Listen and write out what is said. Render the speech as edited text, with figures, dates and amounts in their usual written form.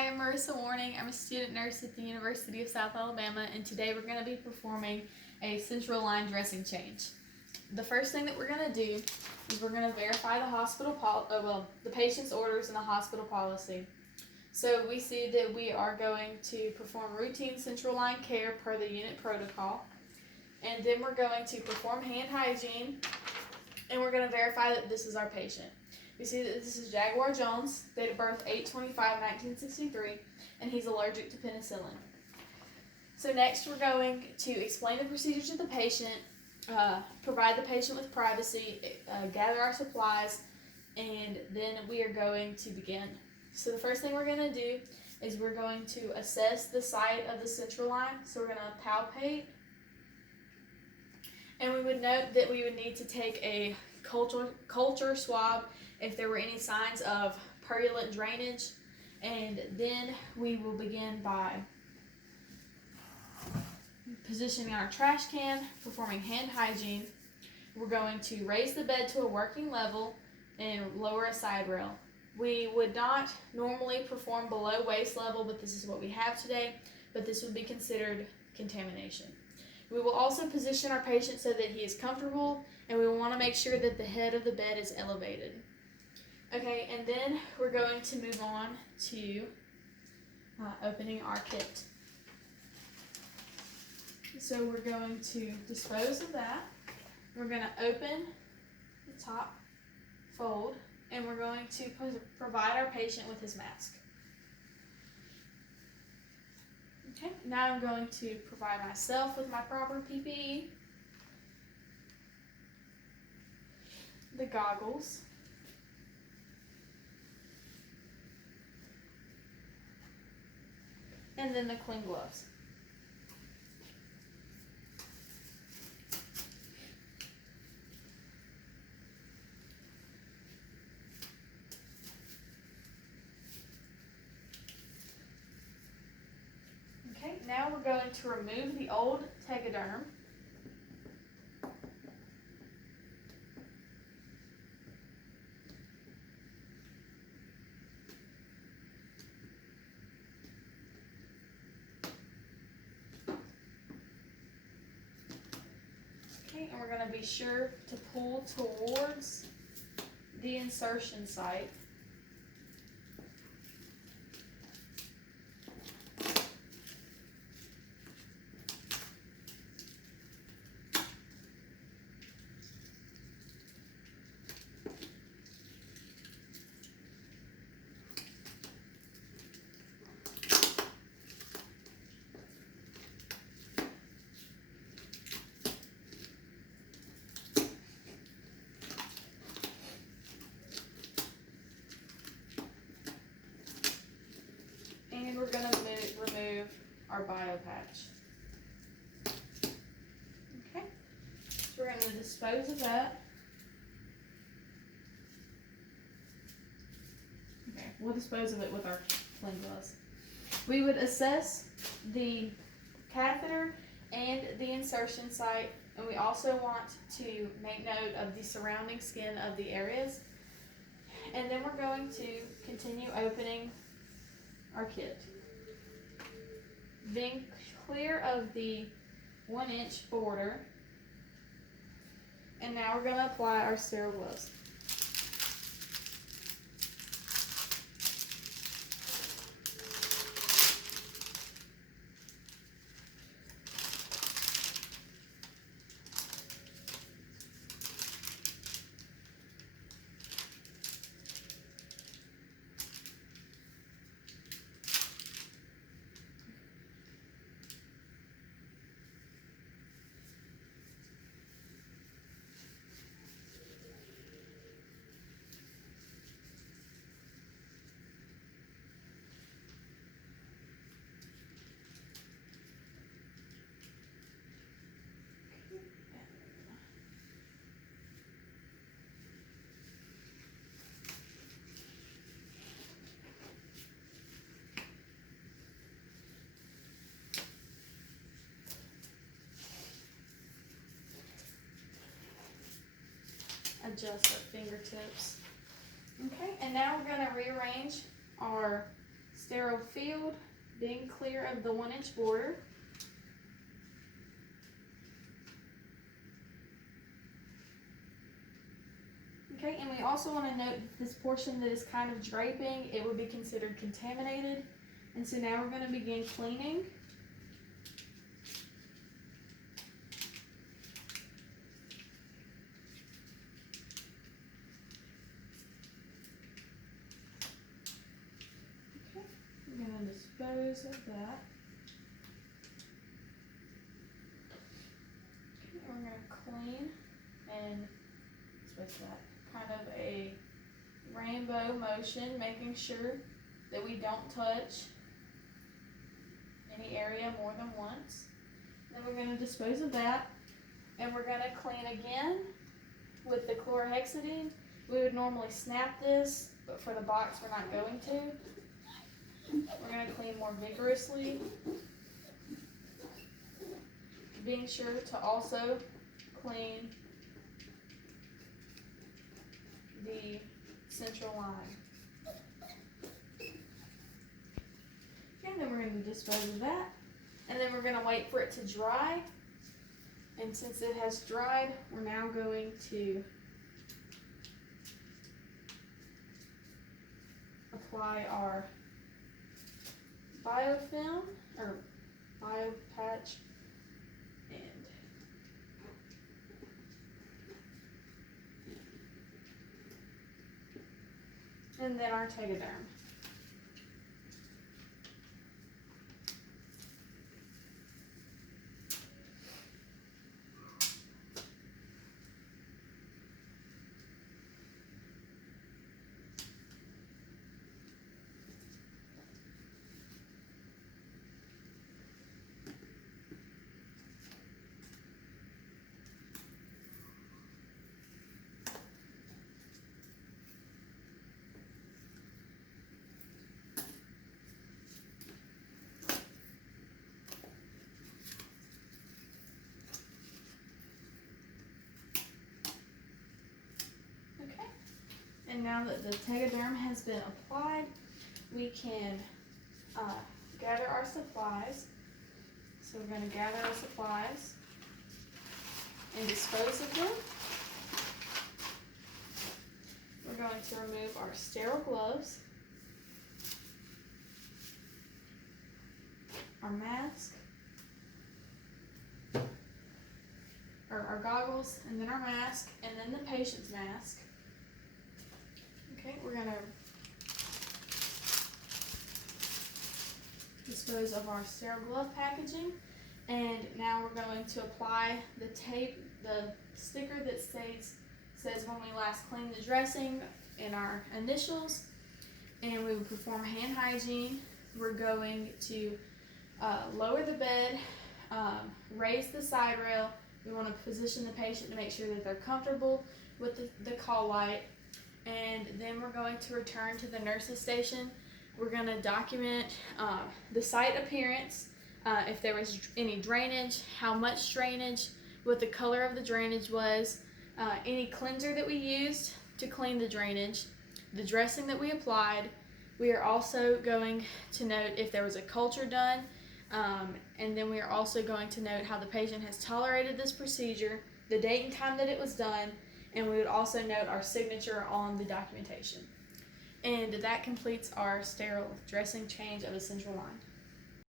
Hi, I'm Marissa Warning. I'm a student nurse at the University of South Alabama, and today we're going to be performing a central line dressing change. The first thing that we're going to do is we're going to verify the patient's orders and the hospital policy. So we see that we are going to perform routine central line care per the unit protocol, and then we're going to perform hand hygiene, and we're going to verify that this is our patient. We see that this is Jaguar Jones, date of birth 8/25/1963, and he's allergic to penicillin. So next we're going to explain the procedure to the patient, provide the patient with privacy, gather our supplies, and then we are going to begin. So the first thing we're going to do is we're going to assess the site of the central line. So we're going to palpate, and we would note that we would need to take a culture swab if there were any signs of purulent drainage, and then we will begin by positioning our trash can, performing hand hygiene. We're going to raise the bed to a working level and lower a side rail. We would not normally perform below waist level, but this is what we have today, but this would be considered contamination. We will also position our patient so that he is comfortable, and we want to make sure that the head of the bed is elevated. Okay, and then we're going to move on to opening our kit. So we're going to dispose of that. We're going to open the top fold, and we're going to provide our patient with his mask. Okay, now I'm going to provide myself with my proper PPE, the goggles, and then the clean gloves. Okay, now we're going to remove the old Tegaderm. Okay, and we're going to be sure to pull towards the insertion site. And we're going to remove our bio patch. Okay, so we're going to dispose of that. Okay, we'll dispose of it with our clean gloves. We would assess the catheter and the insertion site, and we also want to make note of the surrounding skin of the areas. And then we're going to continue opening our kit. Being clear of the 1-inch border. And now we're going to apply our sterile gloves. Adjust our fingertips. Okay, and now we're going to rearrange our sterile field, being clear of the 1-inch border. Okay, and we also want to note this portion that is kind of draping, it would be considered contaminated. And so now we're going to begin cleaning. Okay, I'm going to dispose of that. Okay, we're going to clean and with that kind of a rainbow motion, making sure that we don't touch any area more than once. Then we're going to dispose of that, and we're going to clean again with the chlorhexidine. We would normally snap this, but for the box we're not going to. We're going to clean more vigorously, being sure to also clean the central line. And then we're going to dispose of that. And then we're going to wait for it to dry. And since it has dried, we're now going to apply our biofilm or bio patch and then our Tegaderm. And now that the Tegaderm has been applied, we can gather our supplies. So we're going to gather our supplies and dispose of them. We're going to remove our sterile gloves, our mask, or our goggles, and then our mask, and then the patient's mask. Okay, we're going to dispose of our sterile glove packaging, and now we're going to apply the tape, the sticker that says when we last cleaned the dressing in our initials, and we will perform hand hygiene. We're going to lower the bed, raise the side rail. We want to position the patient to make sure that they're comfortable with the call light. And then we're going to return to the nurse's station. We're going to document the site appearance, if there was any drainage, how much drainage, what the color of the drainage was, any cleanser that we used to clean the drainage, the dressing that we applied. We are also going to note if there was a culture done, and then we are also going to note how the patient has tolerated this procedure, the date and time that it was done, and we would also note our signature on the documentation. And that completes our sterile dressing change of a central line.